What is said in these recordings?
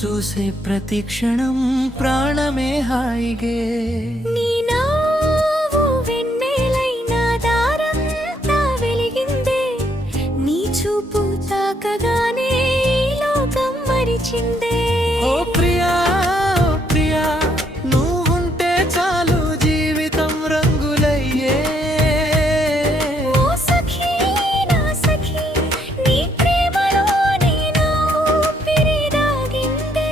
చూసే ప్రతి క్షణం ప్రాణమే హాయిగే నీ నవ్వు వెన్నెలైన దారంతా వెలిగిందే నీ చూపు తాకగానే ఈ లోకం మరిచిందే ఓ ప్రియా ఓ ప్రియా నువ్వుంటే చాలు జీవితం రంగులయ్యే ఓ సఖీ నా సఖీ నీ ప్రేమలోనే నా ఊపిరి దాగిందే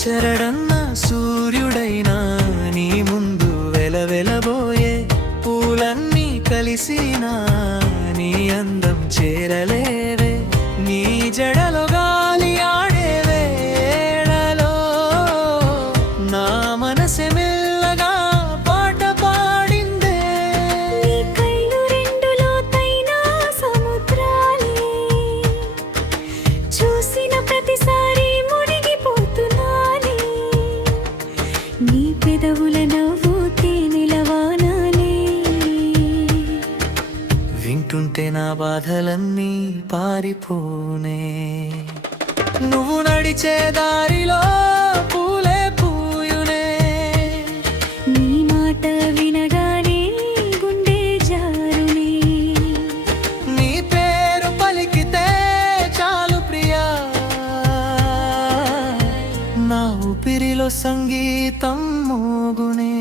చెరడన్న సూర్యుడైనా నీ ముందు వెలవెలబోయే పూలన్నీ కలిసినా నీ అందం చేరలేవే నీ జడలో గాలి ఆడే వేళలో నా మనసె మెల్లగా పాట పాడిందే నీ కళ్ళు రెండు లోతైన సముద్రాలే చూసిన ప్రతిసారి మునిగిపోతున్నానే నీ పెదవుల నవ్వు తేనెలవానాలే వింటుంటే నా బాధలన్నీ పారిపోనే నువ్వు నడిచే దారిలో పూలే పూయునే నీ మాట వినగానే గుండె జారునే నీ పేరు పలికితే చాలు ప్రియా నా ఊపిరిలో సంగీతం మోగునే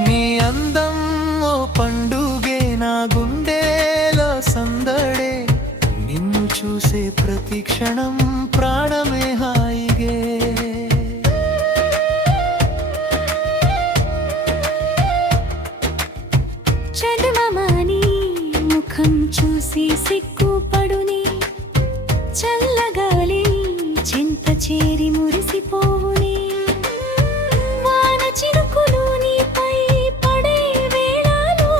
నీ అందం ఓ పండుగే నా గుండెలో సందడే నిన్ను చూసే ప్రతి క్షణం ప్రాణమే హాయిగే చందమామని ముఖం చూసి సిగ్గుపడుని చల్లగాలి చింత చేరి మురిసిపోవుని వాన చినుకులు నీపై పడే వేళలో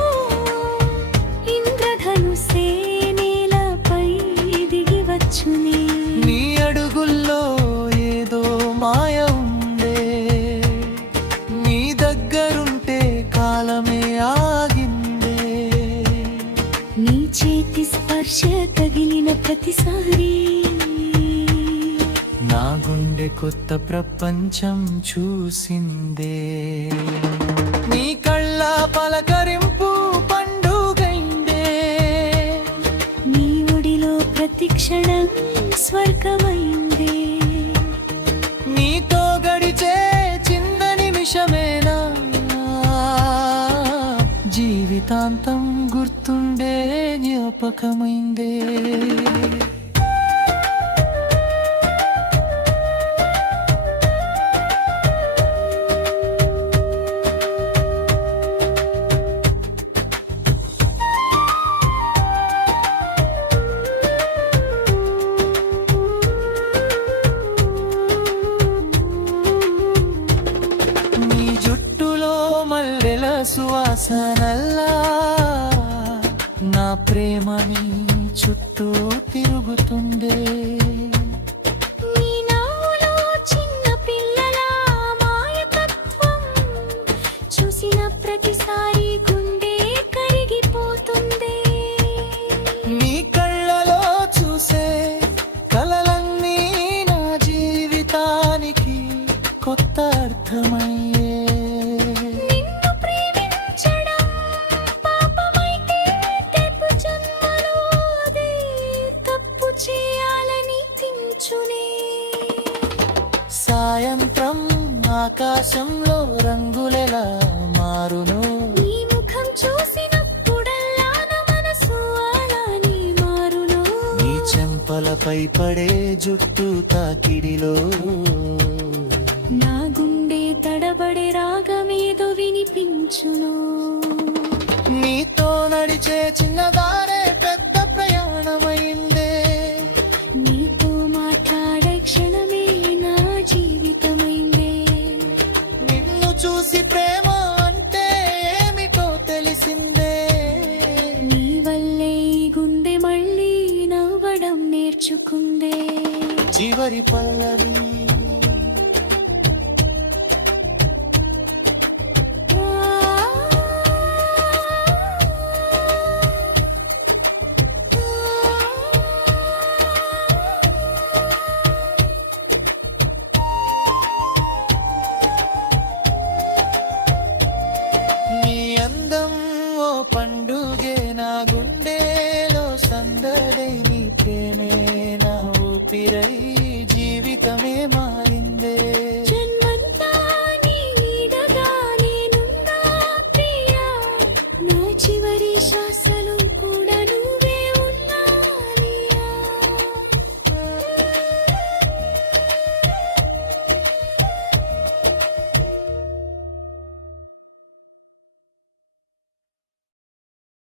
ఇంద్రధనుసే నేలపై దిగి వచ్చుని నీ అడుగుల్లో ఏదో మాయ ఉందే నీ దగ్గరుంటే కాలమే ఆగిందే నీ చేతి స్పర్శ తగిలిన ప్రతిసారి నా గుండె కొత్త ప్రపంచం చూసిందే నీ కళ్ళ పలకరింపు పండుగైందే నీ ఒడిలో ప్రతి క్షణం స్వర్గమైందే నీతో గడిచే చిన్న నిమిషమేనా జీవితాంతం గుర్తుండే జ్ఞాపకమైందే నీ జుట్టులో మల్లెల సువాసనల్లా నా ప్రేమని చుట్టూ తిరుగుతుండే నీ నవ్వులో చిన్న పిల్లల మాయకత్వం చూసిన ప్రతిసారి గుండె కరిగిపోతుంది నీ కళ్ళలో చూసే కలలన్నీ నా జీవితానికి కొత్త అర్థమయ్యే నిన్ను ప్రేమించడం పాపమైతే రేపు జన్మలో అదే తప్పు చేయాలని తించునే సాయంత్రం ఆకాశంలో రంగులెలా మారును నీ ముఖం చూసినప్పుడల్లా నా మనసు అలానే పాలపై పడే జుట్టు తాకిడిలో నా గుండె తడబడే రాగమేదో వినిపించును. నీతో నడిచే చిన్నదారే పెద్ద ప్రయాణమైందే. నీతో మాట్లాడే క్షణమే నా జీవితమైందే. నిన్ను చూసి ప్రేమ అంటే ఏమిటో తెలిసిందే. నీ వల్లే ఈ గుండె మళ్ళీ నవ్వడం నేర్చుకుందే. చివరి పల్లవి నీ అందం ఓ పండుగే నా గుండెలో సందడై నీ ప్రేమే నా ఊపిరై జీవితమే మా